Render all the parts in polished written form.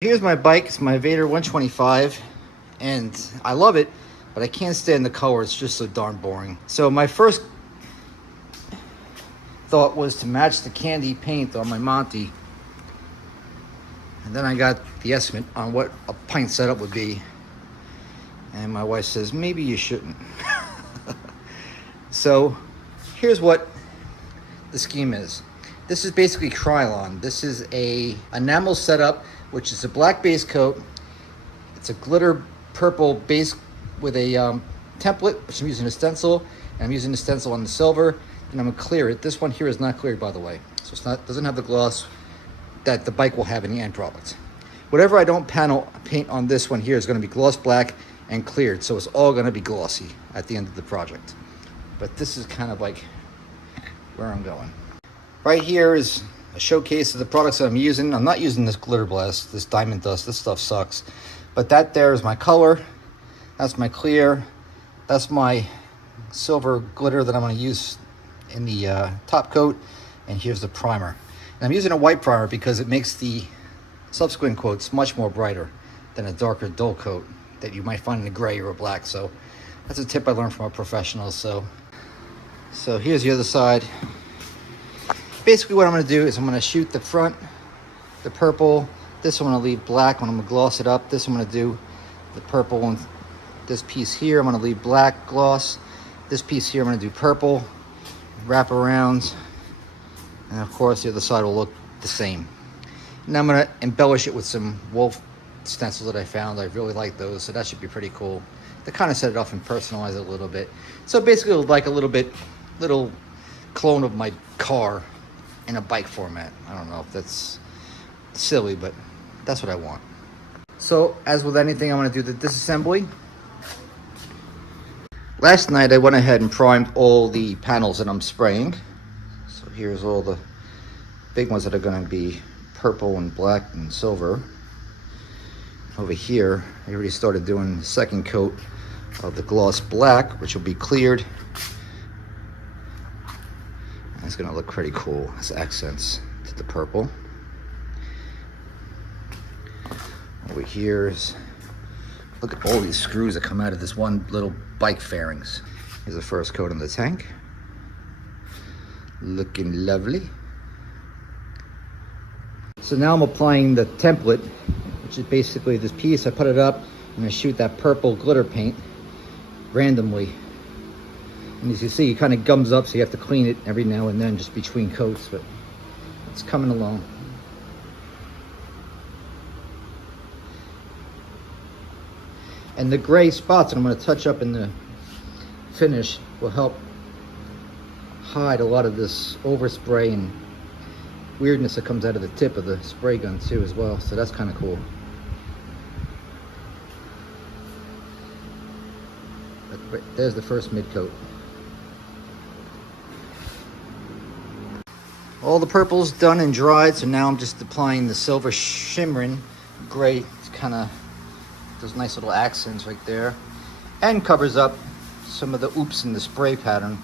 Here's my bike. It's my Vader 125, and I love it, but I can't stand the color. It's just so darn boring. So my first thought was to match the candy paint on my Monty, and then I got the estimate on what a paint setup would be, and my wife says, maybe you shouldn't. So here's what the scheme is. This is basically Krylon. This is a enamel setup, which is a black base coat. It's a glitter purple base with a template, which I'm using a stencil, and I'm using the stencil on the silver, and I'm gonna clear it. This one here is not cleared, by the way, so it's not, doesn't have the gloss that the bike will have in the end product. Whatever I don't paint on this one here is gonna be gloss black and cleared, so it's all gonna be glossy at the end of the project. But this is kind of like where I'm going. Right here is a showcase of the products that I'm using. I'm not using this glitter blast, this diamond dust. This stuff sucks. But that there is my color. That's my clear. That's my silver glitter that I'm going to use in the top coat. And here's the primer. And I'm using a white primer because it makes the subsequent coats much more brighter than a darker dull coat that you might find in a gray or a black. So that's a tip I learned from a professional. So here's the other side. Basically what I'm going to do is I'm going to shoot the front, the purple. This one I'm going to leave black when I'm going to gloss it up. This I'm going to do the purple and this piece here I'm going to leave black gloss. This piece here I'm going to do purple, wrap around, and of course the other side will look the same. And I'm going to embellish it with some wolf stencils that I found. I really like those, so that should be pretty cool. To kind of set it off and personalize it a little bit. So basically like a little clone of my car in a bike format. I don't know if that's silly, but that's what I want. So as with anything, I'm going to do the disassembly. Last night I went ahead and primed all the panels that I'm spraying. So here's all the big ones that are going to be purple and black and silver. Over here I already started doing the second coat of the gloss black, which will be cleared. It's gonna look pretty cool as accents to the purple. Over here is, look at all these screws that come out of this one little bike fairings. Here's the first coat on the tank. Looking lovely. So now I'm applying the template, which is basically this piece. I put it up and I shoot that purple glitter paint randomly. And as you see, it kind of gums up, so you have to clean it every now and then just between coats, but it's coming along. And the gray spots that I'm going to touch up in the finish will help hide a lot of this overspray and weirdness that comes out of the tip of the spray gun too as well, so that's kind of cool. But there's the first mid coat. All the purple's done and dried, so now I'm just applying the silver shimmering gray. It's kind of those nice little accents right there, and covers up some of the oops in the spray pattern,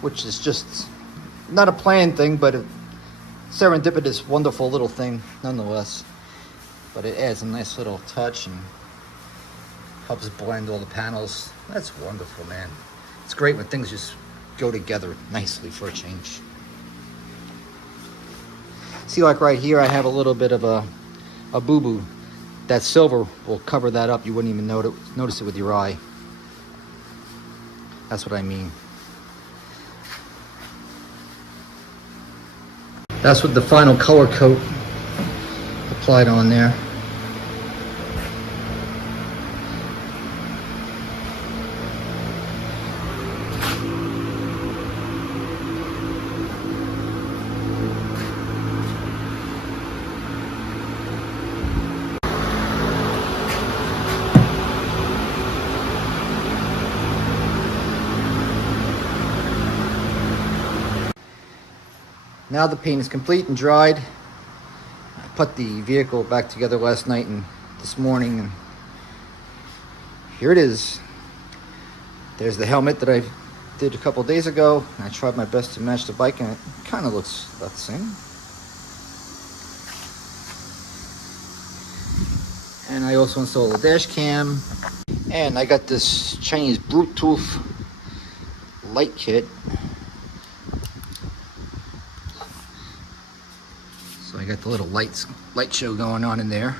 which is just not a planned thing, but a serendipitous, wonderful little thing nonetheless. But it adds a nice little touch and helps blend all the panels. That's wonderful, man. It's great when things just go together nicely for a change. See, like right here, I have a little bit of a boo-boo. That silver will cover that up. You wouldn't even notice it with your eye. That's what I mean. That's what the final color coat applied on there. Now the paint is complete and dried. I put the vehicle back together last night and this morning, and here it is. There's the helmet that I did a couple days ago. I tried my best to match the bike, and it kind of looks about the same. And I also installed a dash cam. And I got this Chinese Bluetooth light kit. So I got the little light show going on in there.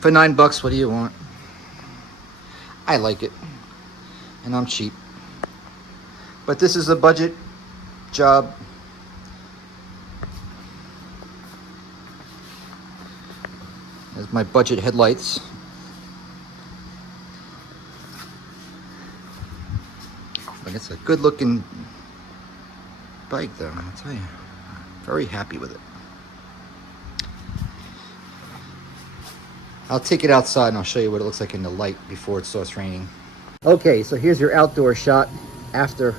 For $9, what do you want? I like it. And I'm cheap. But this is a budget job. There's my budget headlights. But it's a good looking bike though, I'll tell you. Very happy with it. I'll take it outside and I'll show you what it looks like in the light before it starts raining. Okay, so here's your outdoor shot after.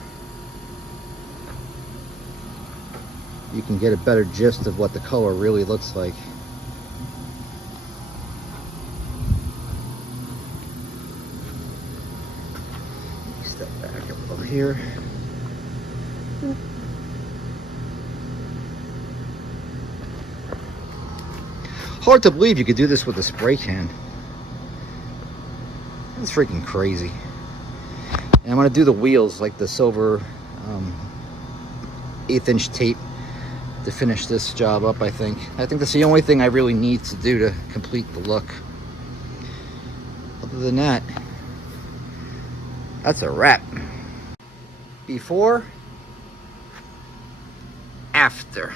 You can get a better gist of what the color really looks like. Step back a little here. Hard to believe you could do this with a spray can. It's freaking crazy. And I'm gonna do the wheels like the silver 1/8" tape to finish this job up. I think that's the only thing I really need to do to complete the look. Other than that, that's a wrap. Before, after.